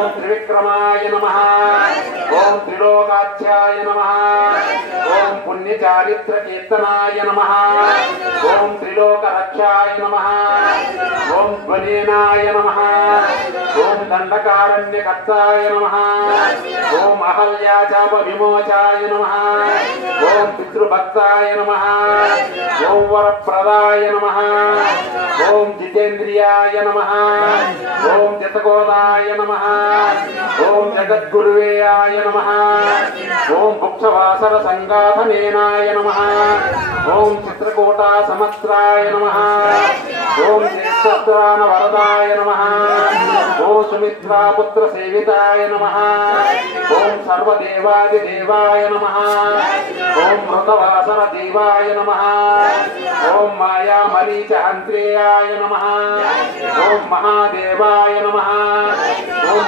त्रिविक्रमाय नमः। ओम त्रिलोकाध्याय नमः। ओम पुण्यचारित्र कीर्तनाय नमः। ओम त्रिलोकरक्षाय नमः। ओम ध्वनेनाय नमः। ओम दंडकारण्यकर्ताय नमः। ओम अहल्याचाप विमोचाय नमः। ओम पितृभक्ताय नमः। ओम वरप्रदाय नमः। ओम जितेन्द्रियाय नमः। ओम जतकोदाय नमः। ओम जगद्गुरुवेयाय नमः। ओम भुक्षवासर संगाथनेनाय नमः। ओम चित्रकूटा समस्त्राय नमः। ओम श्रेष्ठत्रान वरदाय नमः। ओम सुमित्रा पुत्र सेविताय नमः। ओम सर्वदेवादिदेवाय नमः। ओम मृतवासर देवाय नमः। ओम माया मरीच अंत्रेयाय नमः। ओम महादेवाय नमः। ओम